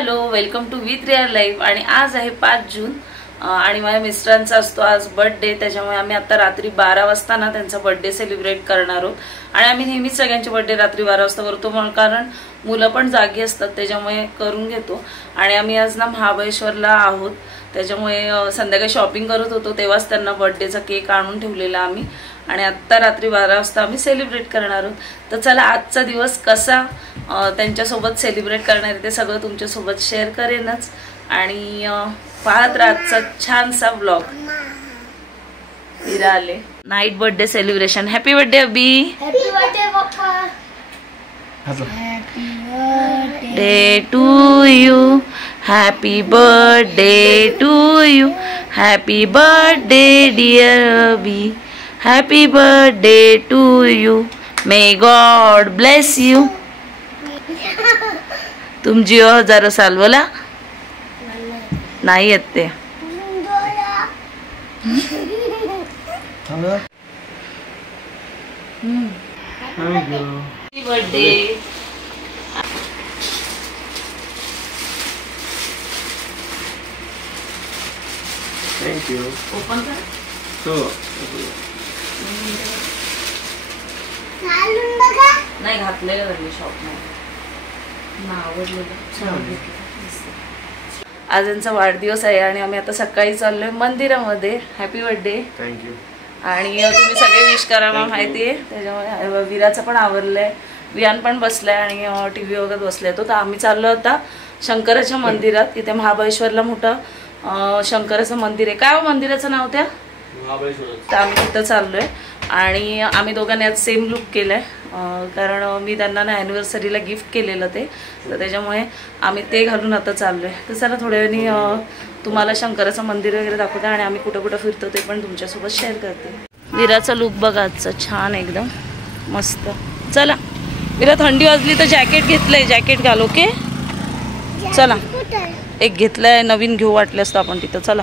Hello, welcome to with real life. आणि आज आहे 5 जून आणि माझ्या मिस्टरांचा असतो आज बर्थडे, त्याच्यामुळे आम्ही आता रात्री 12 वाजता ना त्यांचा बर्थडे सेलिब्रेट करणार आहोत। आणि आम्ही नेहमीच सगळ्यांचे बर्थडे रात्री 12 वाजता करतो, कारण मुलं पण जागी असतात, त्याच्यामुळे करून घेतो। आणि आम्ही आज ना महाबळेश्वरला आहोत, त्याच्यामुळे संध्याकाळी शॉपिंग करत होतो तेव्हाच त्यांना बर्थडेचा केक आणून ठेवलेला आम्ही, आणि आत्ता रात्री 12 वाजता आम्ही सेलिब्रेट करणार आहोत। तर चला, आजचा दिवस कसा त्यांच्यासोबत सेलिब्रेट करणार आहे ते सगळं तुमच्यासोबत शेअर करेनच, आणि पाहत राहायचा छानसा ब्लॉग। विरा आले, night birthday celebration. Happy birthday Abhi, happy birthday papa, happy birthday to you, happy birthday to you, happy birthday dear Abhi, happy birthday to you, may God bless you. तुम जियो हजारों साल बोला नहीं येते। Happy birthday. Thank you. Open कर तो नाही घातलेलं घरी शॉप मध्ये आवडलेलं। आज यांचा वाढदिवस आहे आणि आम्ही आता सकाळी चाललोय मंदिरामध्ये। Happy birthday. थँक्यू। आणि तुम्ही सगळे विश करा, मला माहिती आहे, त्याच्यामुळे विराचं पण आवरलंय, वियान पण बसलाय आणि टीव्ही बघत बसलाय तो। तर आम्ही चाललो आता शंकराच्या मंदिरात, तिथे महाबळेश्वरला मोठं शंकराचं मंदिर आहे। काय हो मंदिराचं नाव त्या? तर आम्ही तिथं चाललोय आणि आम्ही दोघांनी आज सेम लुक केलाय, कारण मी त्यांना ना ॲनिव्हर्सरीला गिफ्ट केलेलं ते, तर त्याच्यामुळे आम्ही ते घालून आता चाललोय। तर चला थोड्या वेळाने तुम्हाला शंकराचं मंदिर वगैरे दाखवते आणि आम्ही कुठं कुठं फिरतो ते पण तुमच्यासोबत शेअर करते। विराचा लुक बघा आजचा, छान एकदम मस्त। चला विरा, थंडी वाजली तर जॅकेट घेतलंय, जॅकेट घाल। ओके चला, एक घेतलंय नवीन, घेऊ वाटलं असतं आपण तिथं। चला,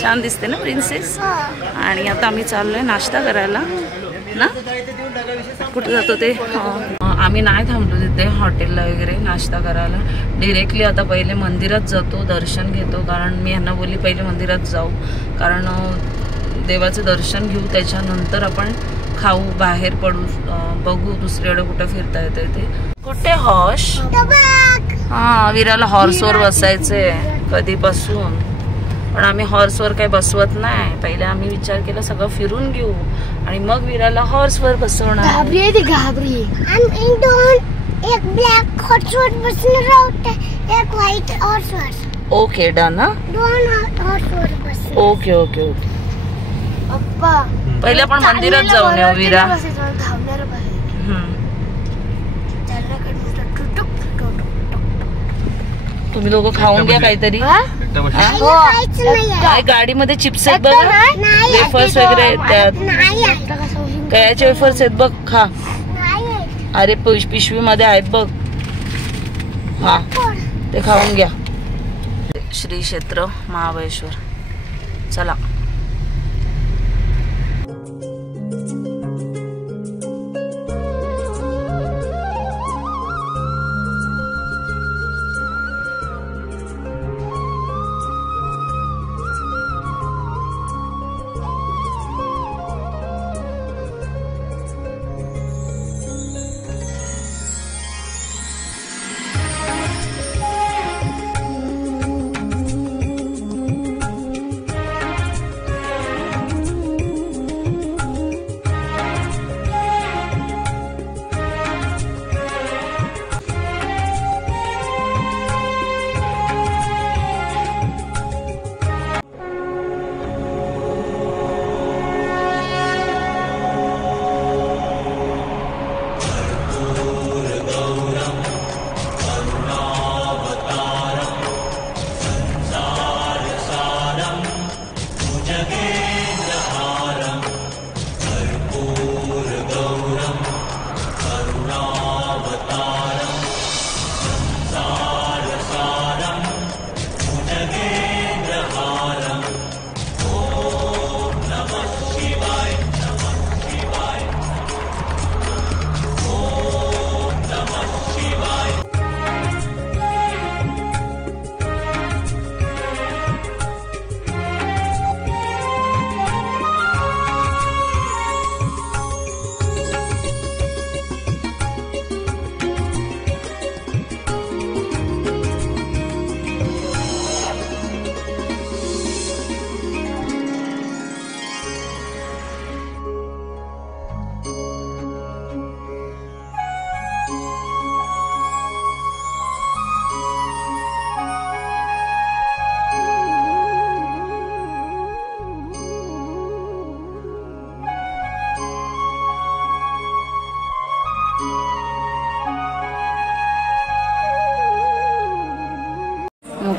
छान दिसते ना प्रिन्सेस। आणि आता आम्ही चाललोय नाश्ता करायला ना, कुठे जातो ते आम्ही नाही थांबलो तिथे हॉटेलला वगैरे नाश्ता करायला, डिरेक्टली आता पहिले मंदिरात जातो, दर्शन घेतो, कारण मी यांना बोलली पहिले मंदिरात जाऊ, कारण देवाचं दर्शन घेऊ, त्याच्यानंतर आपण खाऊ, बाहेर पडू, बघू दुसरीकडे कुठं फिरता येते ते। कुठे हॉर्स? हा, विराला हॉर्सवर बसायचंय कधीपासून, पण आम्ही हॉर्सवर काही बसवत नाही। पहिले आम्ही विचार केला सगळं फिरून घेऊ आणि मग विराला हॉर्सवर बसवणार। घाबरी आहे ती, घाबरी। आणि एक ब्लॅक हॉर्सवर बसणार आहोत, एक व्हाईट हॉर्सवर। Okay done. हा, दोन हॉर्सवर बस। Okay okay okay. पप्पा पहिले आपण मंदिरात जाऊन येऊ विरा। धावणार तुम्ही लोक खाऊन घ्या काहीतरी। काय गाडीमध्ये चिप्स आहेत बघ, वेफर्स वगैरे आहेत त्यात, कयाचे वेफर्स आहेत बघ, खा। अरे पिशवी मध्ये आहेत बघ, हा ते खाऊन घ्या। श्री क्षेत्र महाबळेश्वर, चला।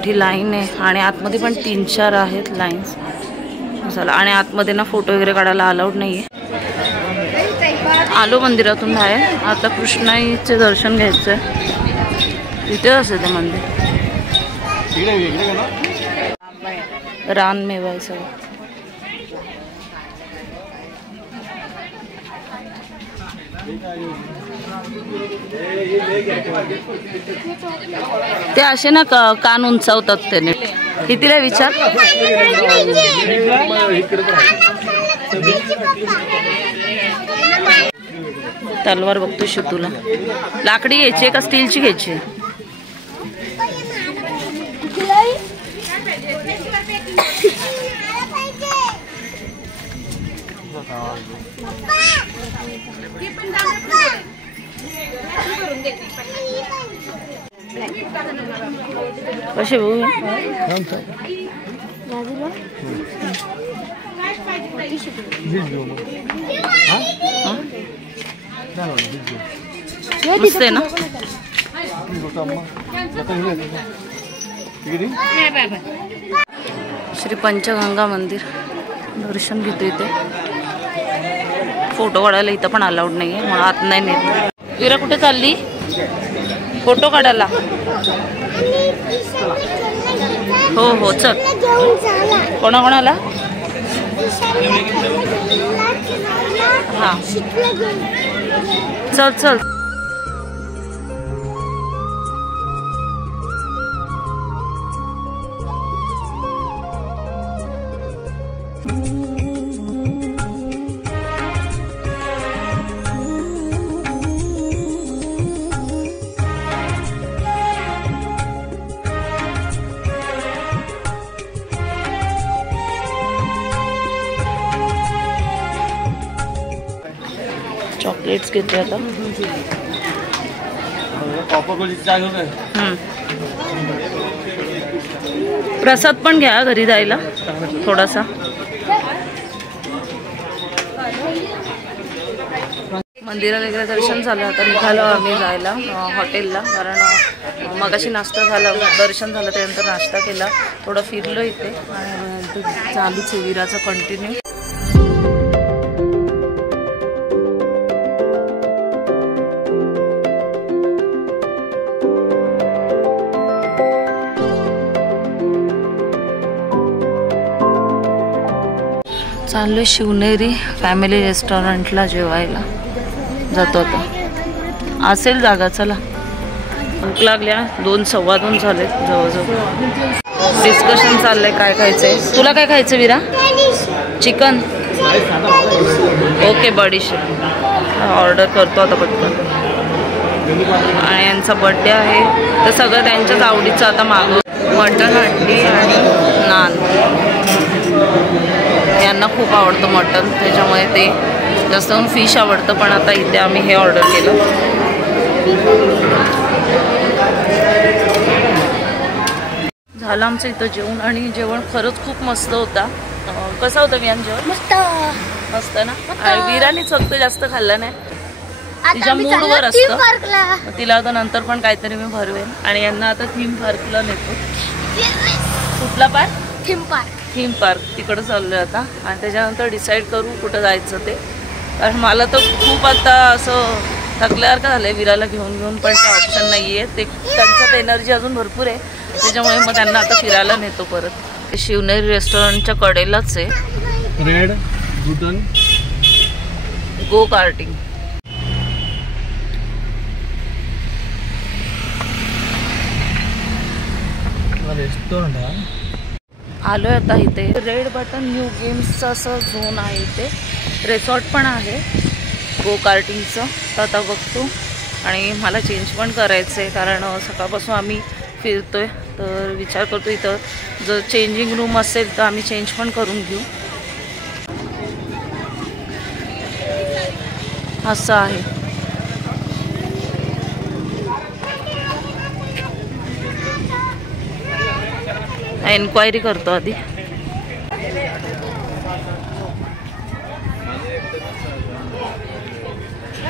मोठी लाईन आहे आणि आतमध्ये पण 3-4 आहेत लाईन्स. चला, आणि आतमध्ये ना फोटो वगैरे काढायला अलाउड नाही आहे. आलो मंदिरातून बाहेर. आता कृष्णाईचे दर्शन घ्यायचं आहे. इथे असेल ते मंदिर. रानमेवा आहे सगळं. ते असे ना कान उंचावतात त्याने. कितीला विचार? तलवार बघतो शितूला. लाकडी घ्यायची का स्टीलची घ्यायची? कसे भाऊ? मस्त आहे ना. श्री पंचगंगा मंदिर दर्शन घेतो इथे. फोटो काढायला इथं पण अलाउड नाही आहे, मग आत नाही नेत. विरा कुठे चालली? फोटो काढायला? हो हो चल. कोणाकोणाला? हां चल चल. चॉकलेट्स घेते आता. प्रसाद पण घ्या घरी जायला थोडासा. मंदिरात वगैरे दर्शन झालं. आता निघालो आम्ही जायला हॉटेलला, कारण मगाशी नाश्ता झाला, दर्शन झालं, त्यानंतर नाश्ता केला, थोडं फिरलो इथे आणि चालूच आहे विराचा कंटिन्यू. चाललो शिवनेरी फॅमिली रेस्टॉरंटला जेवायला जातो. आता असेल जागा. चला, भूक लागल्या. 2-2:15 झाले जवळजवळ. डिस्कशन चाललंय काय खायचंय. तुला काय खायचं विरा? चिकन. ओके, बडीशेप ऑर्डर करतो आता पटकन. आणि यांचा बर्थडे आहे तर सगळं त्यांच्याच आवडीचं आता मागव. मटन हंडी आणि नान. यांना खूप आवडतं मटन, त्याच्यामुळे ते जास्त करून फिश आवडतं, पण आता इथे आम्ही हे ऑर्डर केलं. झालं आमचं इथं जेवण, आणि जेवण खरंच खूप मस्त होता. कसं होतं विहान जेवण? मस्त मस्त ना. विरानेच फक्त जास्त खाल्लं नाही, तिच्या मूडवर असतं. तिला आता नंतर पण काहीतरी मी भरवेन. आणि यांना आता थीम पार्कला नेतो. कुठला पार्क? Theme park. तिकडं चाललोय आता, आणि त्याच्यानंतर डिसाईड करू कुठं जायचं ते. कारण मला तर खूप आता असं थकल्यासारखं झालंय विराला घेऊन पण काही ऑप्शन नाही आहे. ते त्यांच्यात एनर्जी अजून भरपूर आहे, त्याच्यामुळे मग त्यांना आता फिरायला नेतो परत. शिवनेरी रेस्टॉरंटच्या कडेलाच आहे रेड बुटन गो कार्टिंग. आलोय आता इथे. रेड बटन न्यू गेम्सचं असं झोन आहे इथे. रिसॉर्ट पण आहे गो कार्टिंगचं. तर आता बघतो, आणि मला चेंज पण करायचं आहे, कारण सकाळपासून आम्ही फिरतोय. तर विचार करतो इथं जर चेंजिंग रूम असेल तर आम्ही चेंज पण करून घेऊ. असं आहे. एन्क्वायरी करतो आधी.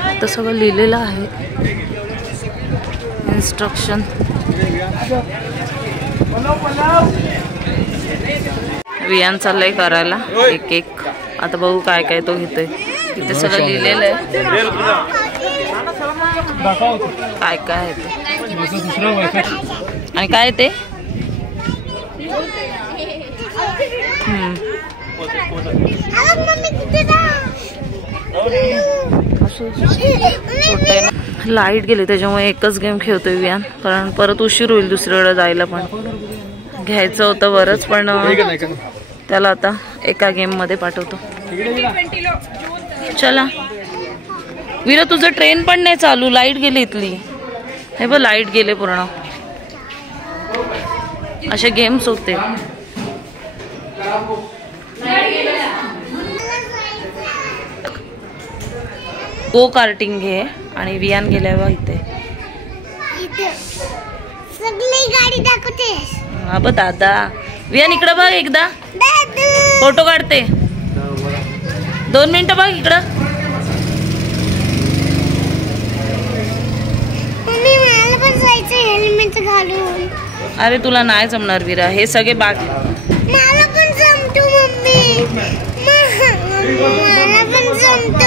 आता सगळं लिहिलेलं आहे, इन्स्ट्रक्शन. वियान चाललंय करायला एक एक. आता बघू काय काय तो घेतोय. इथे सगळं लिहिलेलं आहे काय काय आहे ते. आणि काय ते लाईट गेली त्याच्यामुळे एकच गेम खेळतोय वियान. कारण परत उशीर होईल दुसरीकडे जायला. पण घ्यायचं होतं बरंच पण त्याला आता एका गेम मध्ये पाठवतो. चला वीरा तुझं ट्रेन पण नाही चालू. लाईट गेली इथली. हे बघ लाईट गेले पूर्ण. असे गेम्स होते. गो कार्टिंग घे. आणि वियान गेलाय बा इथे. सगळी गाडी दाखवतेस. हा बघ दादा. वियान इकडं बघ एकदा. फोटो काढते. 2 मिनिटं बघ इकडं. मम्मी मला पण जायचं हेल्मेट घालून. अरे तुला नाही जमणार विरा. हे सगळे बाकी. मला पण जमतो मम्मी. मला पण जमतो.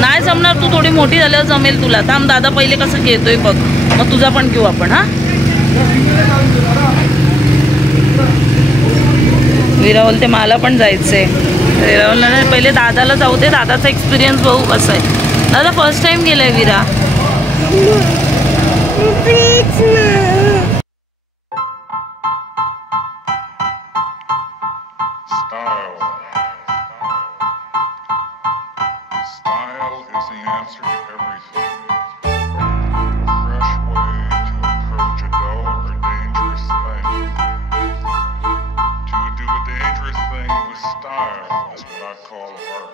नाही जमणार. तू थोडी मोठी झाल्यावर जमेल तुला. थांब दादा पहिले कसं घेतोय बघ. मग तुझा पण घेऊ आपण. हा विरा बोलते मला पण जायचंय. विरा बोलला नाही पहिले दादाला जाऊ दे. दादाचा एक्सपिरियन्स बघू कसं आहे. दादा फर्स्ट टाइम गेलाय विरा. Style is the answer to everything. A fresh way to approach a dull or dangerous thing. To do a dangerous thing with style is what I call art.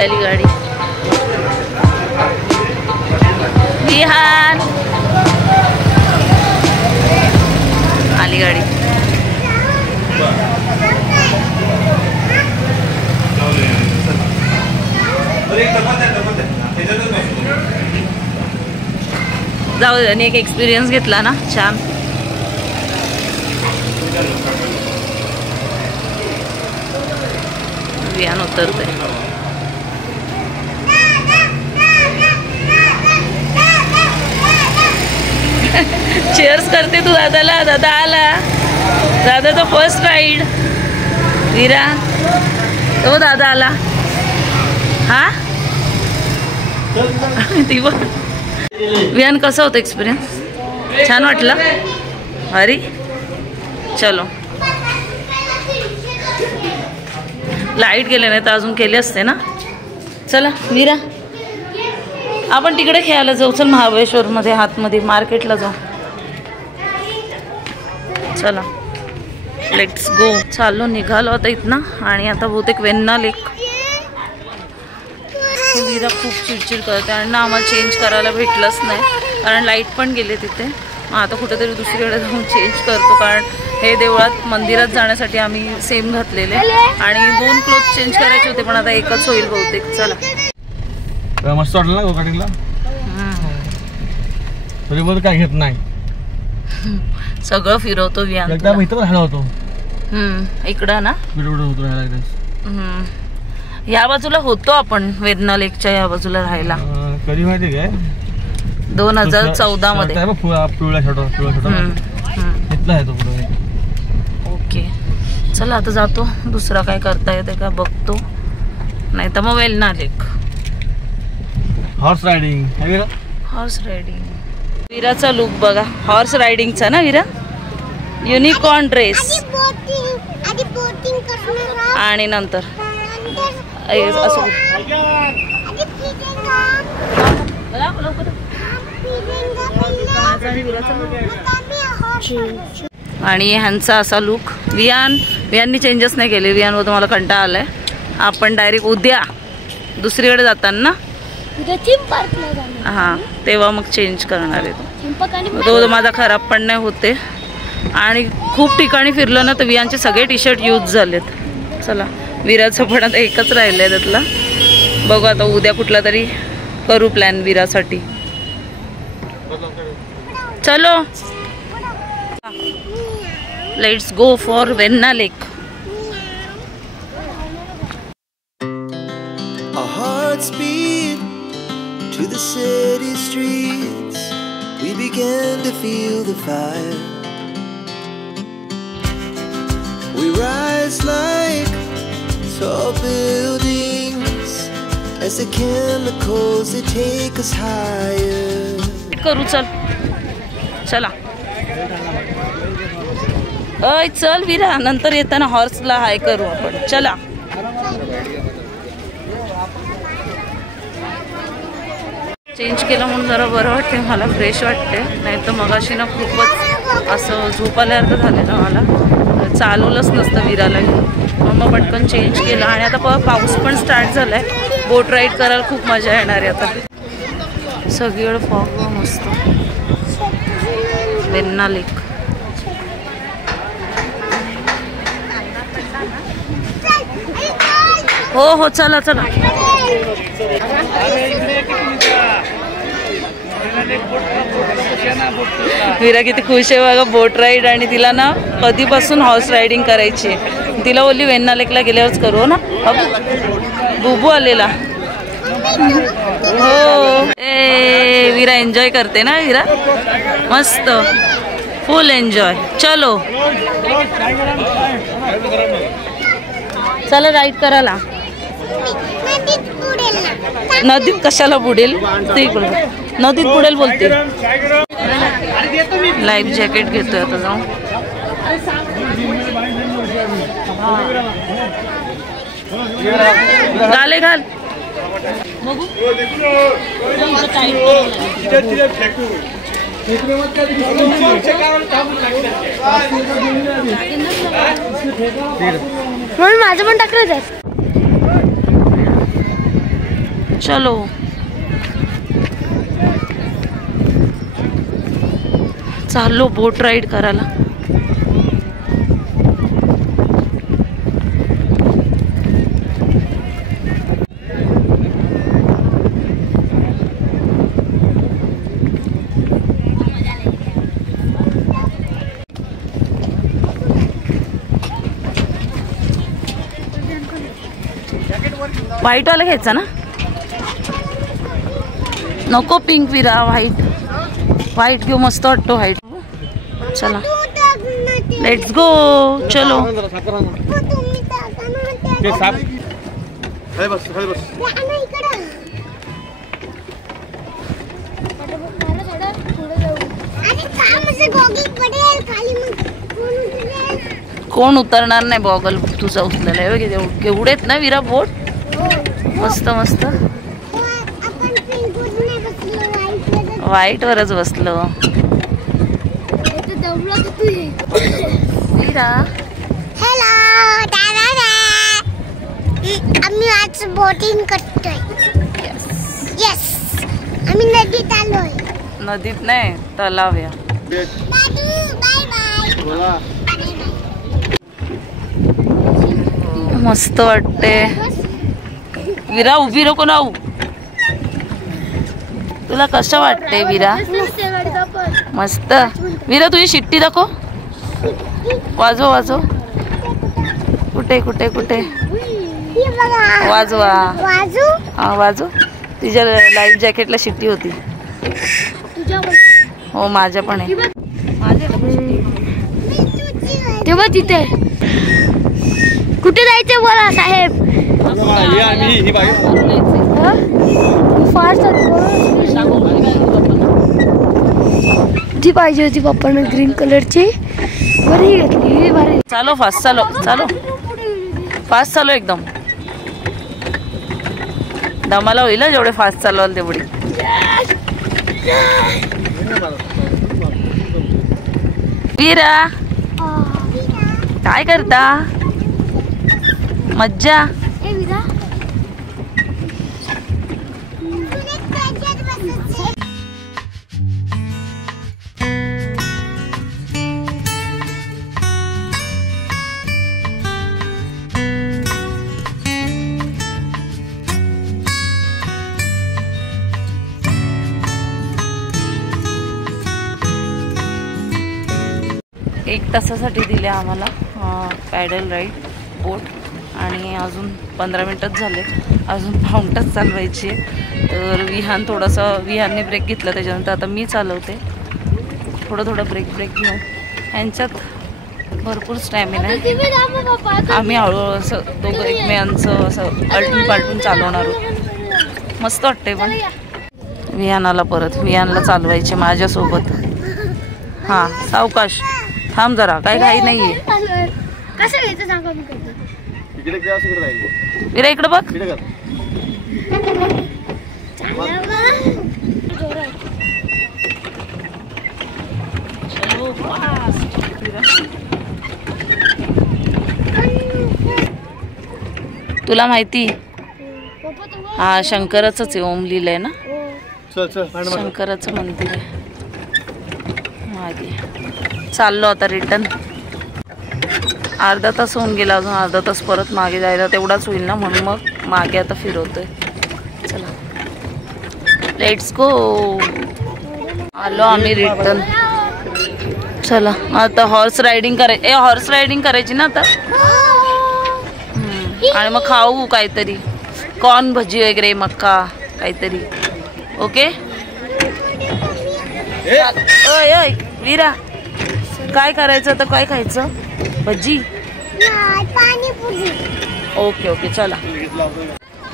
आली गाडी. विहान आली गाडी. जाऊ दे. आणि एक एक्सपिरियन्स घेतला ना छान. विहान उतरते. चेअर्स करते तू दादाला. दादा आला. दादाचा फर्स्ट राईड. विरा तो दादा आला. हा ती बघ. विहान कसं होतं एक्सपिरियन्स. छान वाटलं. अरे चलो. लाईट गेले नाही तर अजून केले असते ना. चला विरा आपण तिकडे खेळायला जाऊ. चल महाबळेश्वर मध्ये आतमध्ये मार्केटला जाऊ. चला लेट्स गो. चाललो निघालो आता इथनं. आणि आता बहुतेक वेण्णा लेक. विरा खूप चिडचिड करते आणि ना आम्हाला चेंज करायला भेटलंच नाही कारण लाईट पण गेले तिथे. मग आता कुठेतरी दुसरीकडे जाऊन चेंज करतो. कारण हे देवळात मंदिरात जाण्यासाठी आम्ही सेम घातलेले आणि 2 क्लोथ चेंज करायचे होते पण आता एकच होईल बहुतेक. चला मस्त वाटलं ना गोकाटिंगला. तरी बोल काय घेत नाही. सगळं फिरवतो वियान. एकदा इथं राहिला होतो. इकडं ना होतो राहायला. या बाजूला होतो आपण वेदना लेकच्या या बाजूला राहायला. कधी माहिती काय 2014 मध्ये. पिवळा छोटा इथला आहे तो पुढे. ओके चला आता जातो. दुसरा काय करता येते का बघतो. नाही तर मग वेलना lake. Horse riding. Horse riding विराचा लुक बघा, हॉर्स रायडिंगचा ना विरा. युनिकॉर्न ड्रेस आधी बोटिंग करणार आणि नंतर नंतर असं आधी आणि ह्यांचा असा लुक. वियांनी चेंजेस नाही केले. वियांवर तुम्हाला कंटाळा आलाय. आपण डायरेक्ट उद्या दुसरीकडे जाताना हां तेव्हा मग चेंज करणार आहे. तो माझा खराब पण नाही होते. आणि खूप ठिकाणी फिरलो ना तर वियांचे सगळे टी शर्ट यूज झालेत. चला विराचं पण आता एकच राहिलंय त्यातला. बघू आता उद्या कुठला तरी करू प्लॅन विरासाठी. चलो let's go for Venna lake. Our hearts beat to the city streets. We began to feel the fire. We rise like tall buildings as the chemicals they take us higher. करू चल. चला अय चल विरा, नंतर येताना हॉर्सला हाय करू आपण. चला चेंज केलं म्हणून जरा बरं वाटते मला, फ्रेश वाटते. नाही तर मगाशी ना खूपच असं झोप आल्यासारखं झालेलं मला. चालवलंच नसतं विराला घेऊन. मग पटकन चेंज केलं. आणि आता पाऊस पण स्टार्ट झालाय. बोट राईड करायला खूप मजा येणार आहे आता. सगळीकडे फॉग मस्त. वेन्ना लेक. हो हो चला चला. विरा किती खुश आहे बघा बोट राईड. आणि तिला ना कधीपासून हॉर्स रायडिंग करायची. तिला बोलली वेन्ना लेकला गेल्यावरच करू ना. बुबू आलेला. हो ए विरा एन्जॉय करते ना विरा. मस्त फुल एन्जॉय. चलो चला राईड करायला. नदीत कशाला बुडेल ते नदीत बुडेल बोलते. लाईफ जॅकेट घेतोय आता जाऊन. घाले घाल. माझं पण टाकलं. चलो चाललो बोट राईड करायला. व्हाईट वाला घ्यायचा ना. नको पिंक विरा. व्हाईट घेऊ. मस्त वाटतो व्हाईट. चला लेट्स गो. चलो कोण उतरणार नाही. बॉगल तुझा उचलेला आहे. केवढेत ना विरा बोट. मस्त मस्त. व्हाईट वरच बसलो. विरा हॅलो आम्ही आज बोटिंग करतोय. येस आम्ही नदीत आलोय. नदीत नाही तलाव या. मस्त वाटते. विरा उभी नको ना. तुला कसं वाटते विरा. मस्त. विरा तुझी शिट्टी दाखव. वाजव वाजव. कुठे कुठे कुठे वाजवा. हा वाजव. तिच्या लाईफ जॅकेटला शिट्टी होती. हो माझ्या पण आहे. तेव्हा तिथे कुठे जायचं बोला साहेब. फास्ट ती पाहिजे होती पप्पाने ग्रीन कलरची, बरी घेतली भारी. चालो फास्ट, चालो चालो फास्ट, चालो एकदम. दमाला होईल जेवढे फास्ट चालवाल तेवढी. वीरा काय करता? मज्जा. एक तासासाठी दिले आम्हाला पॅडल राईड बोट, आणि अजून 15 मिनटच झाले, अजून पाऊण तास चालवायची आहे. तर विहानने ब्रेक घेतला, त्याच्यानंतर आता मी चालवते. थोडं ब्रेक घेऊन. ह्यांच्यात भरपूर स्टॅमिना आहे. आम्ही हळूहळू असं दोघं एकमेकांचं असं अल्टून पालटून चालवणार आहोत. मस्त वाटते. पण विहानाला विहानला चालवायचे माझ्यासोबत. हां सावकाश थांब जरा, काही घाई नाहीये. विरा इकडे बघ. तुला माहिती हा शंकराच आहे, ओम लिहिलंय ना, शंकराचं मंदिर आहे मागे. चाललो आता रिटर्न. अर्धा तास होऊन गेला, अजून अर्धा तास परत मागे जायला तेवढाच होईल ना, म्हणून मग मागे आता फिरवतोय. चला लेट्स गो. आलो आम्ही रिटर्न. चला आता हॉर्स रायडिंग करायची ना आता. आणि मग खाऊ काहीतरी, कॉर्न भजी वगैरे, मक्का काहीतरी. ओके. ओय ओय वीरा, काय करायचं तर काय खायचं? भजी. ओके ओके चला.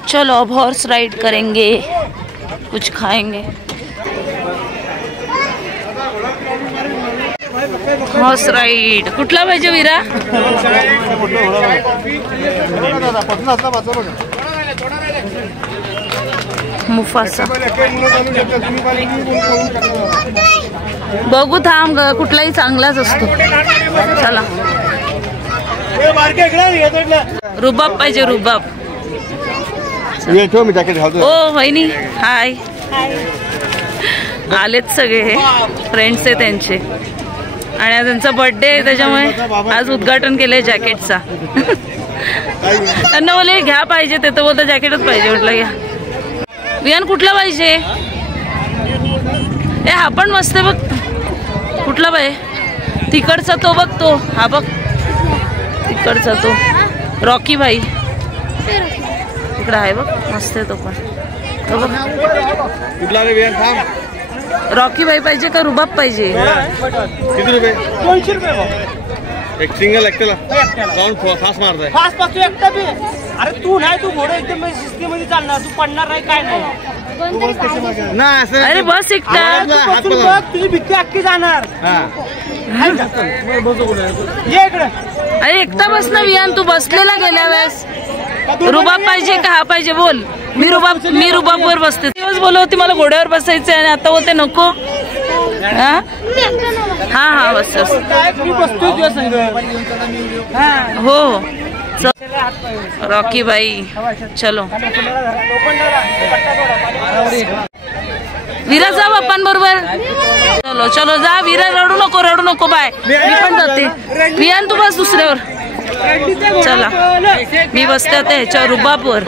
चलो अब हॉर्स राइड करेंगे, कुछ खाएंगे. हॉर्स राइड कुठला पाहिजे वीरा? मुफासा. बघू थांब, कुठलाही चांगलाच असतो. चला. रुबाब पाहिजे, रुबाब. ओ वहिनी हाय. आलेत सगळे, हे फ्रेंड्स आहे त्यांचे, आणि त्यांचा बर्थडे आहे, त्याच्यामुळे आज उद्घाटन केलंय जॅकेटचा. त्यांना बोले घ्या पाहिजे, ते तर बोलतं जॅकेटच पाहिजे. म्हटलं घ्या. विहान कुठला पाहिजे? ए हा पण मस्त बघ. कुठला पाहिजे? तिकडचा तो बघ, तो हा बघ, तिकडचा तो रॉकी भाई इकडे आहे बघ, मस्त आहे तो पण. तो बघ. रॉकी भाई पाहिजे का रुबाब पाहिजे? किती रुपये? 200 रुपये. एक सिंगल एकट्याला फास्ट मारताय. फास्ट पाहतो एकटा बी. अरे तू नाही, तू घोडा एकदम शिस्तीमध्ये चालणार, तू पडणार नाही, काय नाही. अरे बस एकटा, तुझी भीती अख्खी जाणार. ये इकडे. अरे एकटा बस ना विहान, तू बसलेला गेल्या वेळेस. रुबाब पाहिजे का हा पाहिजे? बोल. मी रुबाबवर बसते. दिवस बोलत होती मला घोड्यावर बसायचं, आणि आता बोलते नको. हा हा बस हो. रॉकी भाई चलो. वीरा जा बाप्पांबरोबर. चलो चलो जा वीरा, रडू नको बाय. मी पण जाते. विहान तू बस दुसऱ्यावर. चला मी बसते आता ह्याच्यावर, रुबाबवर.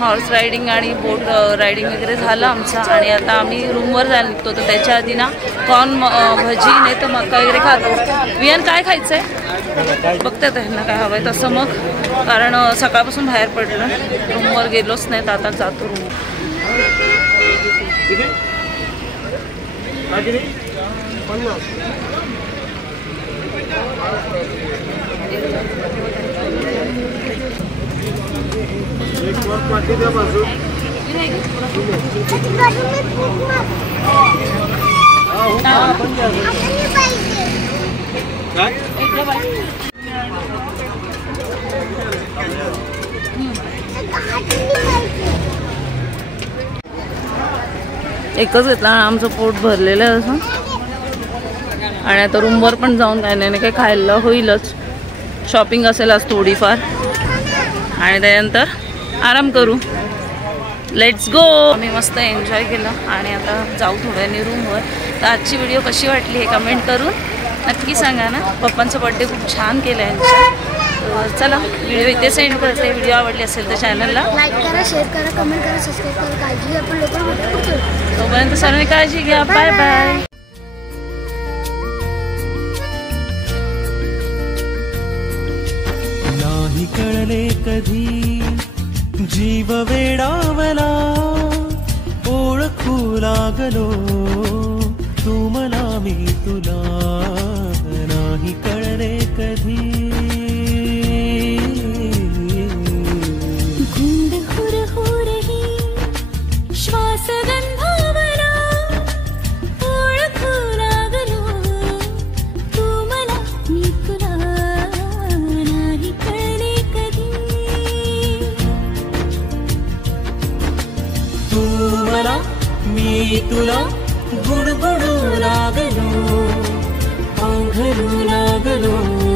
हॉर्स रायडिंग आणि बोट रायडिंग वगैरे झालं आमचं, आणि आता आम्ही रूमवर जायला निघतो. तर त्याच्या आधी ना कॉर्न भजी नाही तर मका वगैरे खातो. विहान काय खायचंय? बघते आता ह्यांना काय हवंय तसं मग, कारण सकाळपासून बाहेर पडलं, रूमवर गेलोच नाही तर आता जातो रूम. एकच घेतला आणि आमचं पोट भरलेलं आहे असं. आणि आता रूमवर पण जाऊन काय नाही काही खायला होईलच, शॉपिंग असेल आज थोडीफार आणि त्यानंतर आराम करू. Let's go. आम्ही मस्त एन्जॉय केलं आणि आता जाऊ थोड्याने रूमवर. तर आजची व्हिडिओ कशी वाटली हे कमेंट करून नक्की सांगा ना. पप्पांचा बड्डे खूप छान केला यांचा. चला व्हिडिओ इथे सेंड करते. व्हिडिओ आवडली असेल तर चॅनलला लाईक करा, शेअर करा, कमेंट करा, सबस्क्राईब करा. काळजी घ्या, आपण लवकर भेटू. तोपर्यंत सर्वांनी काळजी घ्या. Bye bye. नाही कळले कधी जीव वेडावला, ओळखू लागलो तू मला मी तुला. नाही कळले कधी गुंड हुर हुरही श्वास गंधावला, ओळखू लागलो तू मला मी तुला. नाही कळले कधी तू मला मी तुला. गुणगुणू लागलो, आंघरू लागलो.